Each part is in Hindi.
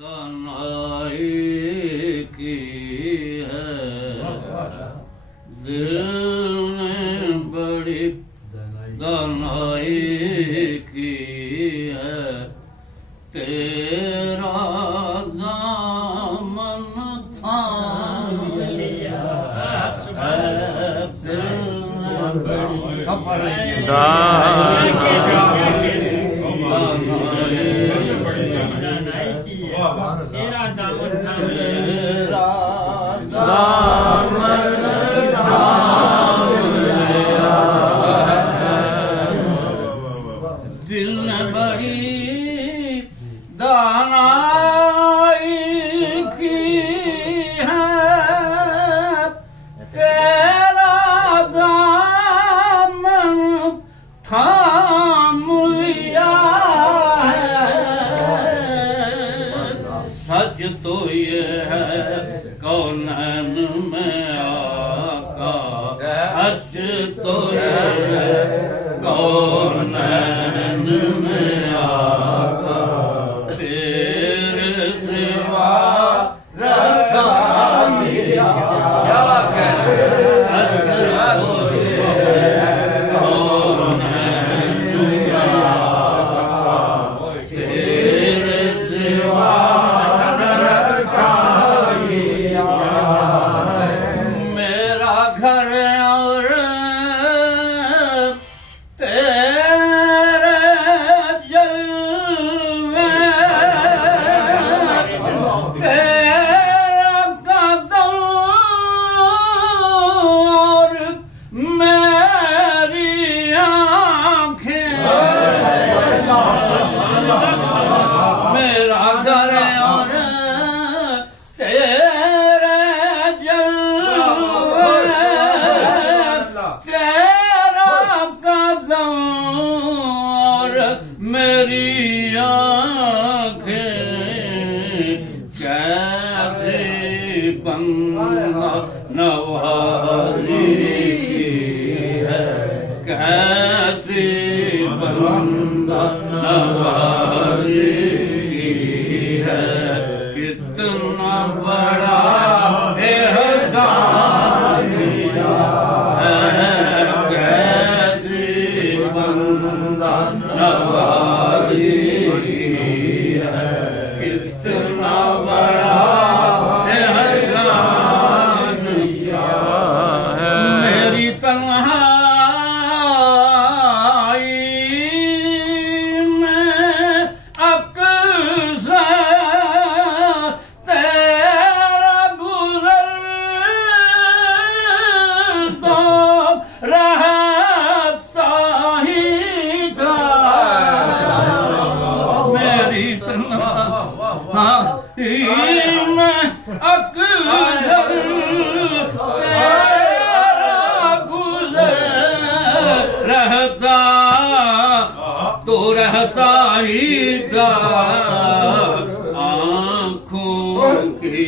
दानाई की है दिल ने बड़ी दानाई की है तेरा दामन थाम लिया है दिल ने तेरा दामन थाम तेरा दामन थाम लिया दिल ने बड़ी दानाई की है तेरा दामन थाम लिया है सच तो ये है कौनैन में आका सच तो ये है कौनैन में आका तेरे सिवा रखा लिया क्या सच तो ये है कौनैन में आका तेरे सिवा मेरा घर और तेरे जलवे तेरा कदम और मेरी आँखें मेरा घर और तेरे जलवे तेरा कदम और मेरी आँखें कैसे बंदा नवाजी है कैसे बंदा नवाजी है कितना बड़ा एहसान किया है कैसे बंदा नवाजी है कितना बड़ा एहसान किया है मेरी तन्हाई में अक्सर तेरा गुज़र तो रहता ही था मेरी तन्हाई में अक्सर तेरा गुज़र रहता तो रहता ही था आँखों की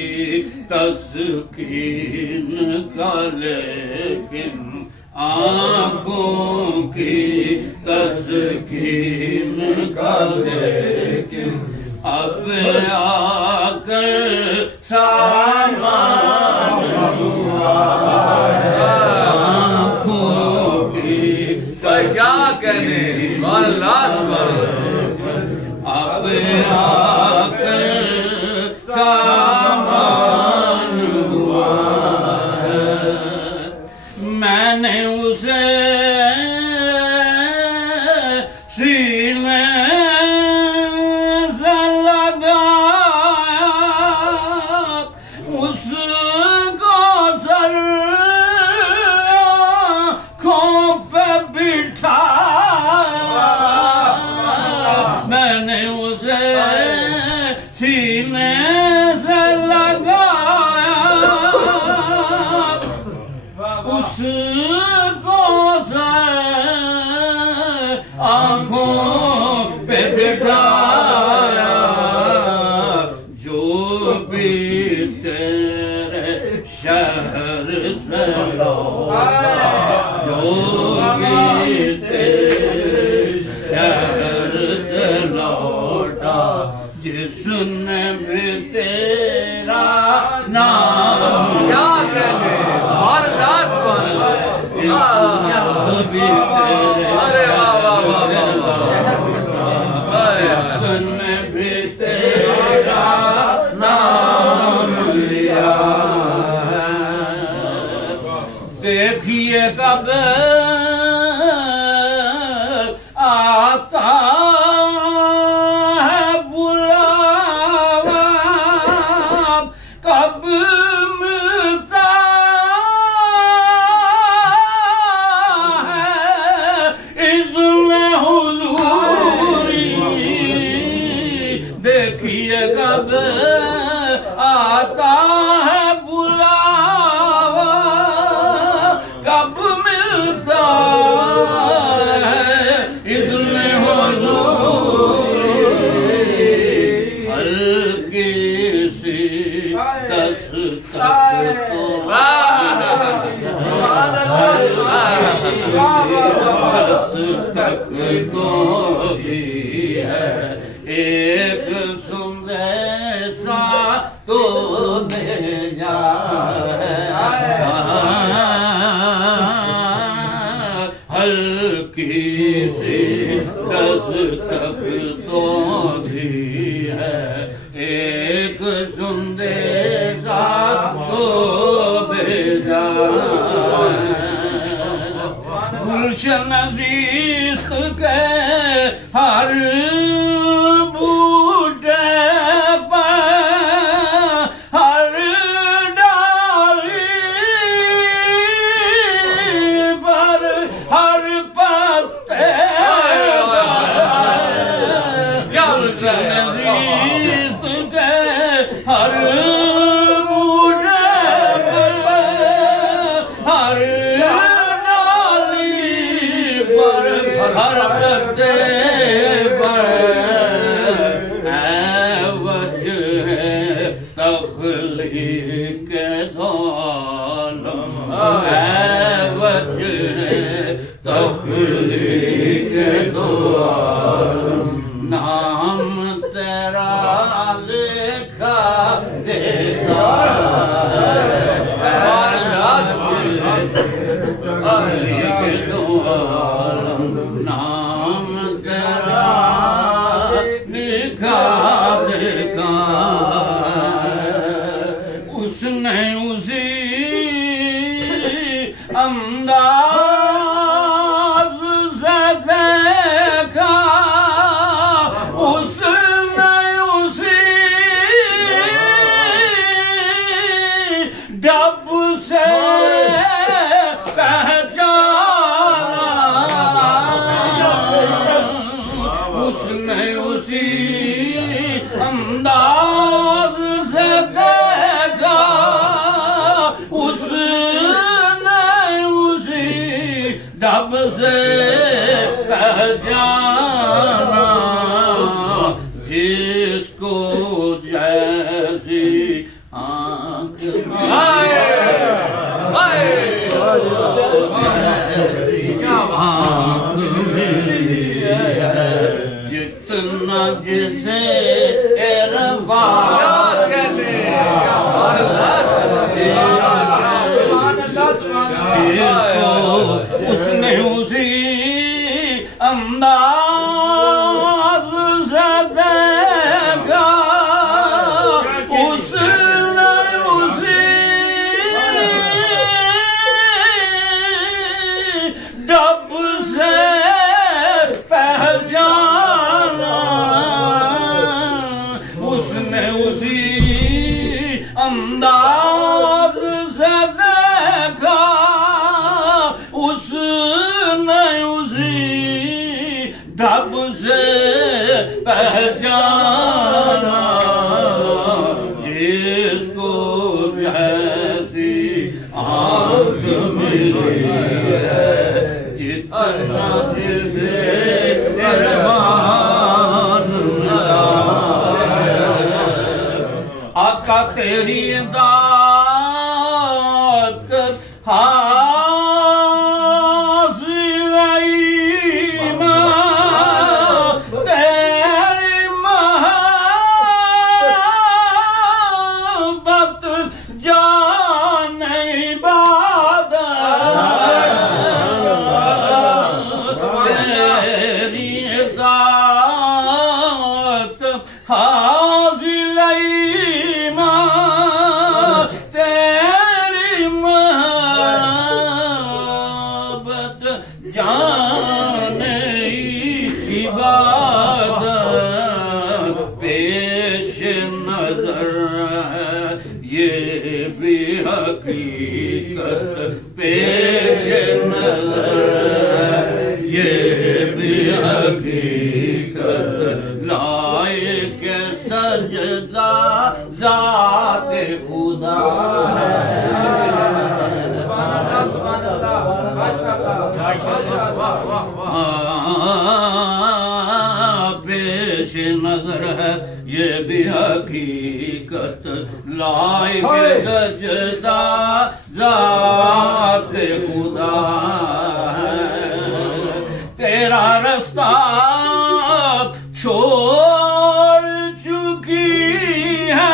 तस्कीन का लेकिन आँखों की तस्कीन का लेकिन अब आकर सामान हुआ आँखों की क्या कहने अब आकर सामान हुआ है मैंने उसे सीने से लगाया उसको सर आँखों पे बिठाया मैंने उसे सीने से लगाया उसको आँखों पे बिठाया जो भी तेरे शहर से लौटा जो भी तेरे शहर से लौटा जिसने भी तेरा नाम क्या कहने सुभान अल्लाह सुभान अल्लाह भी तेरे अरे वाह वाह वाह सुन भी तेरा नाम लिया देखिए कब आता है बुलावा कब मिलता है इज़्न हुज़ूरी देखिए कब आता है बुलावा कब मिलता है इज़्न हुज़ूरी हल्की सी दस्तक तो दस्तक को भी है एक सुंदर सा तो भेजा है हल्की सी दस्तक तो भी है एक सुंदर सा तो भेजा गुलशन अजीज के हर बूटे पर हर डाली पर हर पत्ते गुलशन अजीज के हर बूटे पर हर हर पत्ते पर वजह तख्लीक दौलम वजह तख्लीक दौलम नाम तेरा लिखा देखा नाम तेरा लिखा देखा उसने उसी अंदाज से देखा उसने उसी डब से उसने उसी अंदाज से देखा उसने उसी ढब से पहचाना जिसको जैसी आँख जितना जिसे इरफा उसने उसी अंदाज से देखा उसने उसी डब से पहचाना उसने उसी अंदाज से देखा उसने उसी ढब से पहचाना जिसको जैसी आँख मिली है जितना जिसे इरफान मिला आका तेरी दात हासिल ईमान तेरी पेश नजर है ये भी हकीकत पेश नजर है ये भी हकीकत लाए के सजदा जाते खुदा है पेश नजर है ये भी हकीकत लाइक सजदा जाते खुदा है तेरा रास्ता छोड़ चुकी है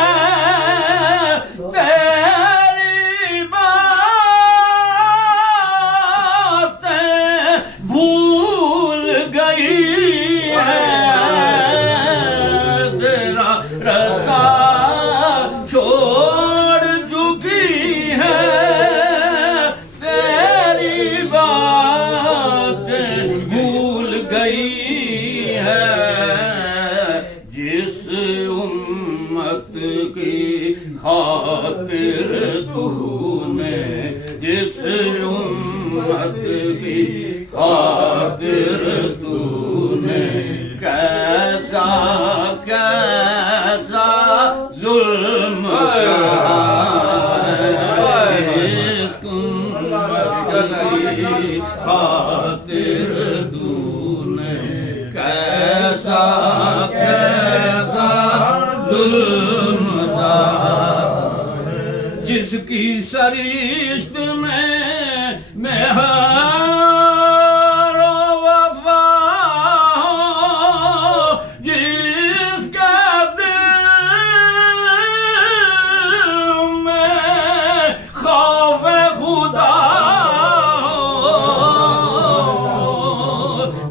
तेरी बातें भूल गई है तेरा रास्ता छोड़ चुकी है तेरी बातें भूल गई है जिस उम्मत की खातिर तूने जिस उम्मत की खातिर तूने कैसा कैसा जुल्म जिस उम्मत की खातिर तूने कैसा कैसा जुल्म था जिसकी सरिश्त में मेहरो वफा हो जिसका दिल में खौफ खुदा हो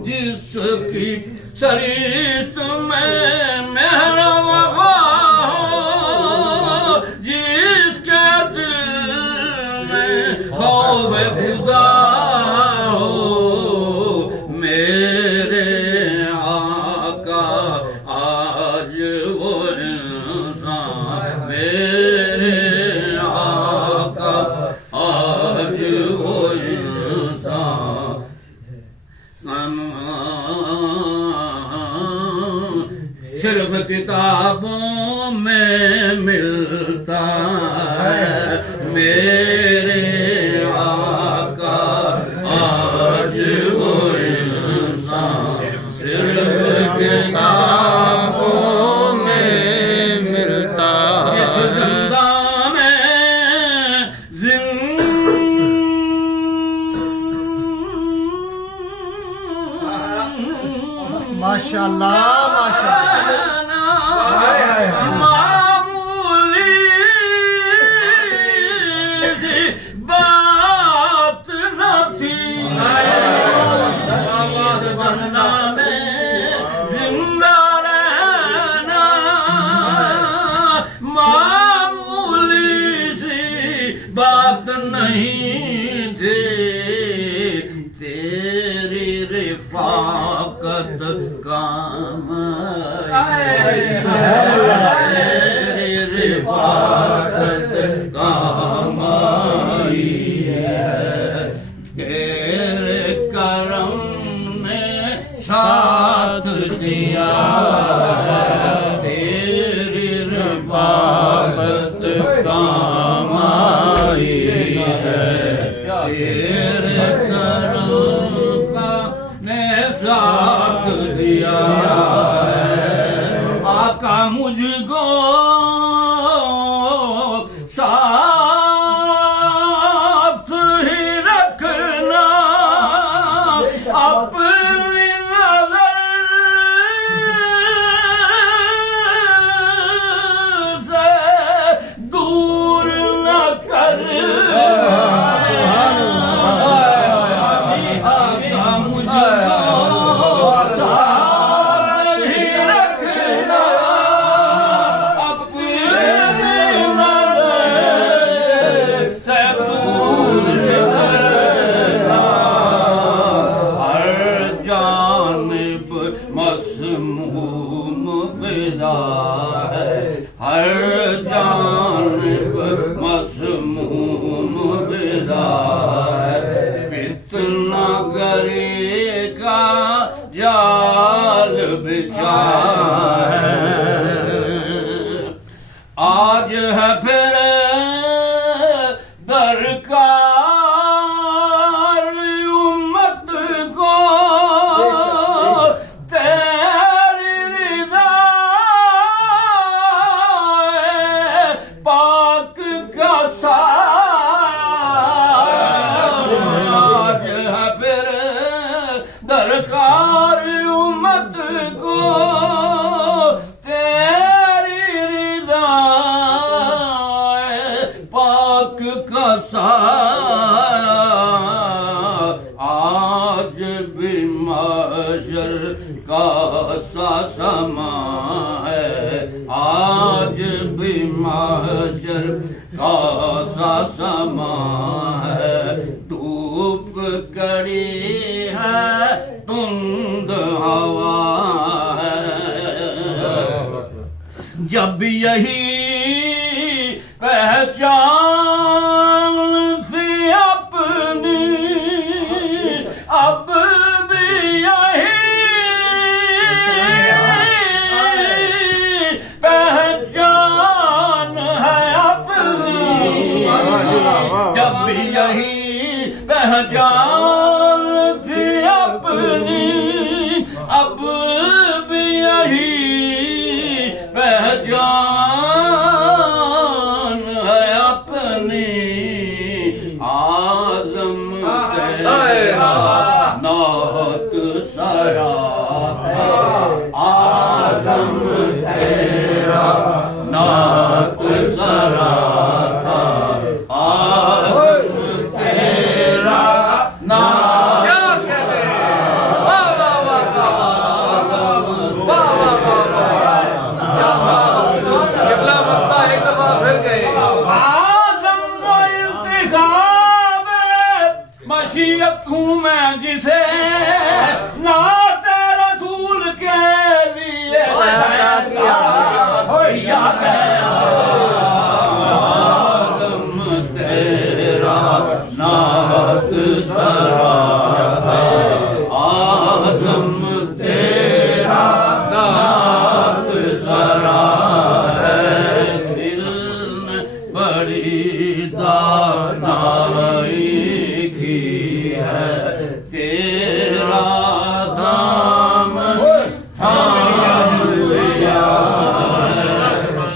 जिसकी सरिश्त में मेहरो वफा हो जिसके दिल में खौफ खुदा हो मेरे आका आज वो इंसान मेरे आका आज वो इंसान सिर्फ किताबों में मिलता है मेरे आका आज वो इंसान सिर्फ किताबों में मिलता है इस जिंदा में माशाल्लाह माशाल्लाह मामूली सी बात न थी बंदा में जिंदा रहना मामूली सी बात नहीं थी तेरी रिफाकत काम तेरी रिफाकत काम आई है तेरे करम ने साथ दिया तेरी रिफाकत काम आई है तेरे करम का ने साथ दिया आका मुझको साथ ही रखना अपनी नजर से दूर न कर आका मुझको साथ ही रखना अपनी आज है फिर दरकार उम्मत को तेरी रिदा पाक का साज है फिर दरकार उम्मत को तेरी रिदा पाक का साज आज भी महशर का सा समा है आज भी महशर का सा समा है धूप कड़ी है तुंद हवा है जब यही पहचान थी अपनी अब भी यही पहचान है अपनी जब भी यही पहचान थी अपनी अब भी यही पहचान है अपनी आज़म तेरा नात सरा था आज़म तेरा नात सरा था आज़म तेरा नात क्या कहते वाह वाह वाह वाह वाह किबला मक्का एक दफा फिर गए आज़म वो इल्तिखाब मशीयत हूँ मैं जिसे नाते रसूल के लिए आज़म तेरा नात सरा था आज़म तेरा नात सरा बड़ी दानाई की है तेरा दामन थाम लिया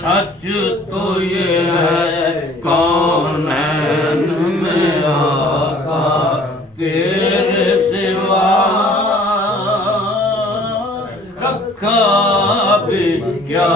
सच तो ये है कौनैन में आका तेरे सिवा रखा भी क्या